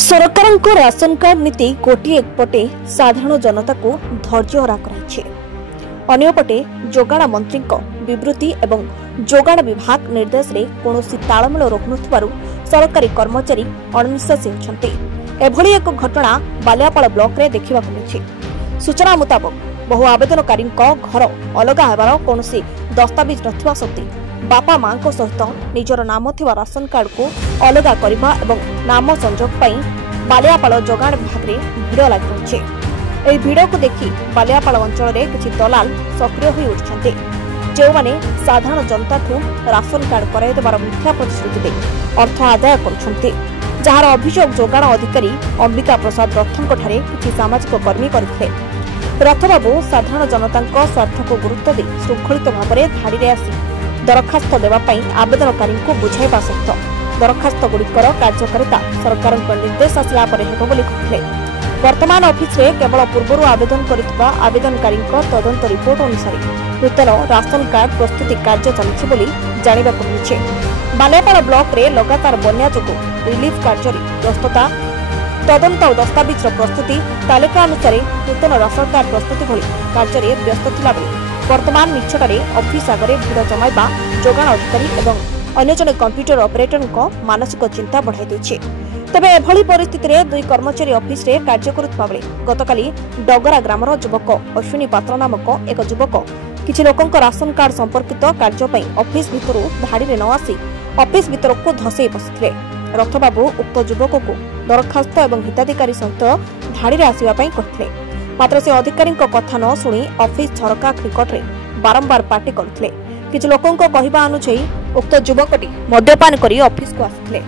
सरकार को ration card नीति गोटे एकपटे साधारण जनता को धैर्यहरा कराइछे। अन्यपटे जोगाण मंत्री विवृत्ति एवं जोगाण विभाग निर्देश रे कोनोसी तालमेल रखुनथिबारु सरकारी कर्मचारी अणनिश्वासी होछन्ते। एभली एक घटना बालियापाल ब्लॉक रे देखिबाकु मिलिछि। सूचना मुताबक बहु आवेदनकारी घर अलग हेबार कोनोसी दस्तावेज नथिबा सत्ते बापा मां को सहित निजर नाम थिबा राशन कार्ड को अलग करबा एवं नाम संजोग पई बालियापाल जोगाण विभाग रे भिड़ लागि रहछि। एही भिड़ को देखि बालियापाल अंचल रे किछि दलाल सक्रिय होई उठछन्ते, जे माने साधारण जनता ठू राशन कार्ड कराइ देबार मिथ्या प्रतिश्रुति दे अर्थ आदाय करछन्ते। जहार अभियोग जोगाण अधिकारी अंबिका प्रसाद रथंक ठारे किछि सामाजिक कर्मी करथिले। रथबाबू साधारण जनता स्वार्थ को गुरुत्व दे श्रृंखलित भाव में धाड़ी रे आसी दरखास्त देवाई आवेदनकारी को बुझाइबा सहित दरखास्त गुड़िकर कार्यकारिता सरकार निर्देश आसला कहते। वर्तमान ऑफिस रे केवल पूर्व आवेदन करितबा आवेदनकारी तदंत रिपोर्ट अनुसार नूतन राशन कार्ड प्रस्तुति कार्य चलछि जानिबाकु मिलिछि। बालियापाल ब्लॉक रे लगातार बन्या जोगु रिलीफ कार्य व्यस्तता तदंत और दस्तावेज प्रस्तुति तालिका अनुसार नूतन राशन कार्ड प्रस्तुति भली कार्य व्यस्त थिला बेले वर्तमान निछटारे ऑफिस आगरे भिड़ जमाइबा जोगाण अधिकारी एवं अन्य जने कंप्यूटर ऑपरेटर मानसिक चिंता बढ़ाई देछि। तबे एभली परिस्थिति रे दुई कर्मचारी ऑफिस रे कार्य करुवा बेले गतकाली डगरा ग्रामर युवक अश्विनी पात्र नामक एक युवक किछि लोकंक राशन कार्ड संपर्कित कार्य पई ऑफिस भितरु धाड़ी रे न आसी ऑफिस भितर को धसई बसिथिले। रथबाबू उक्त युवक को दरखास्त एवं हिताधिकारी सहित धाड़ी रे आसीबा पई कहथिले, मात्र से अधिकारी कथा न शुणी ऑफिस झरका निकट में बारंबार पार्टी करथिले। किछि लोकंक कहिबा अनुसायी उक्त युवकटी मद्यपान करी ऑफिस को आसिथिले।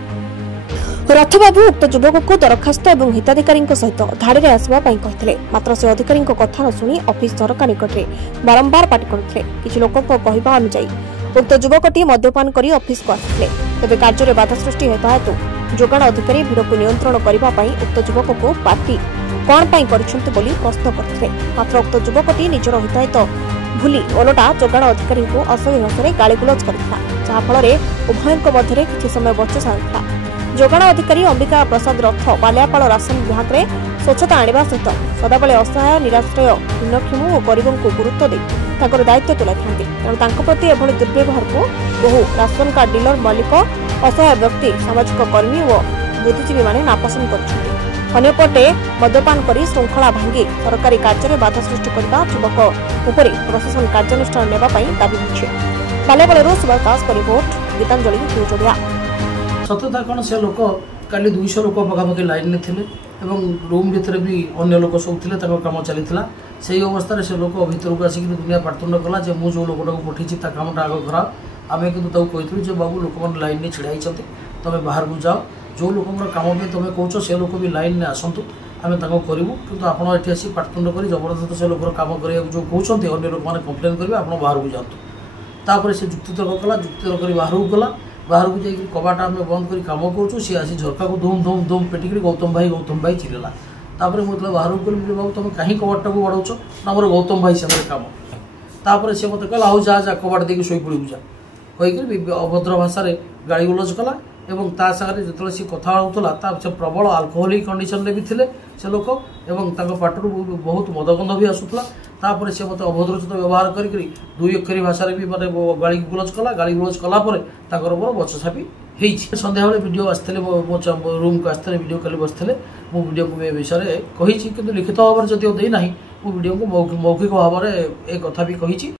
रथबाबू उक्त युवक को दरखास्त एवं हिताधिकारी सहित धाड़ी रे आसीबा पई कहथिले, मात्र से अधिकारी कथा न शुणी ऑफिस झरका निकट में बारंबार पार्टी करथिले। किछि लोकंक कहिबा अनुसायी उक्त युवकटी मद्यपान करी ऑफिस को आसिथिले। तेबे कार्य रे बाधा सृष्टि हेतु हेतु जोगाण अधिकारी भिड़ को नियंत्रण करबा पई उक्त युवक को पार्टी कौन पाई करछन्ते बोली प्रश्न करथिले। मात्र उक्त युवकटी निजर हिताहित भूली ओलटा जोगाण अधिकारी को असभ्य भाषा में गालीगुलज करथिला, जहा फल उभयଙ୍କ मध्य किछि समय बचसा होइथिला। जोगाण अधिकारी अंबिका प्रसाद रथ बालियापाल राशन विभाग में स्वच्छता आनिबा सहित सदाबले असहाय निराश्रय भिन्नक्षम और गरीबों को गुरुत्व दे ताकर दायित्व तुलाई थांती। तेणु तांको प्रति एभली दुर्व्यवहार को बहु राशन कार्ड डीलर मालिक असहाय व्यक्ति सामाजिक कर्मी और बुद्धिजीवी माने नापसंद करछन्ते। अन्यपटे मद्यपान करी श्रृंखला भांगी सरकारी कार्य बाधा सृष्टि करता युवक उपरे प्रशासन कार्यानुष्ठान नेबा पई दाबी होछि। बालियापाल सुभाष दास का रिपोर्ट, गीतांजलि न्यूज ओडिया। सत्यता कौन से लोक काली 200 लोक पखापाखि लाइन में थे और रूम भितर भी अन्य लोक सब थे कम चलता से अवस्था से लोक भर को आसिक दुनिया पाटुंड कला जे मुझे जो लोकटा को पठेছি कामटा आग खराब आम कि कही बाबू लोक मैंने लाइन में छिड़ा होती तुम बाहर को जाओ जो लोक कम भी तुम कौच से लोक भी लाइन में आसतु आम करूँ कि आपड़ ये पाटुंड कर जबरदस्त से लोक कम कर जो कहते अन्य लोक मैंने कम्प्लेन करेंगे आप बाहर को जातु तापर से जुक्तितर्क कला जुक्तितर्क कर बाहर को गला बाहर को जाकर कबाट आम बंद कर कम करूँ सी आसी झरका को धूम धूम धूम पेटिक गौतम भाई चिल्ला तापर मुझे बाहर को गली बाबू तुम कहीं कबाटा को बढ़ाऊच ना मोर गौतम भाई सागर कम तापर से मत कहला जा जा कबाट देकी शोई पड़ू जा कहीकि अभद्र भाषा गाड़ी गुलज कला एवं ता सागर जो सी कथा होता से प्रबल आल्कोहोलिक कंडीशन भी थे से लोक एवं पाटू बहुत मदगंध भी आसूला तापर से मत अभद्रचित व्यवहार करी 2 अक्षरी भाषा भी माने गाड़ी गुलज कला मोर बचसा भी होती। सन्ध्या बेले वीडियो आसते मो रूम को आसते वीडियो कल बसते मुझे वीडियो को विषय कही लिखित भाव में जदि देना मुझे वीडियो को मौखिक भाव में एक कथा भी कही।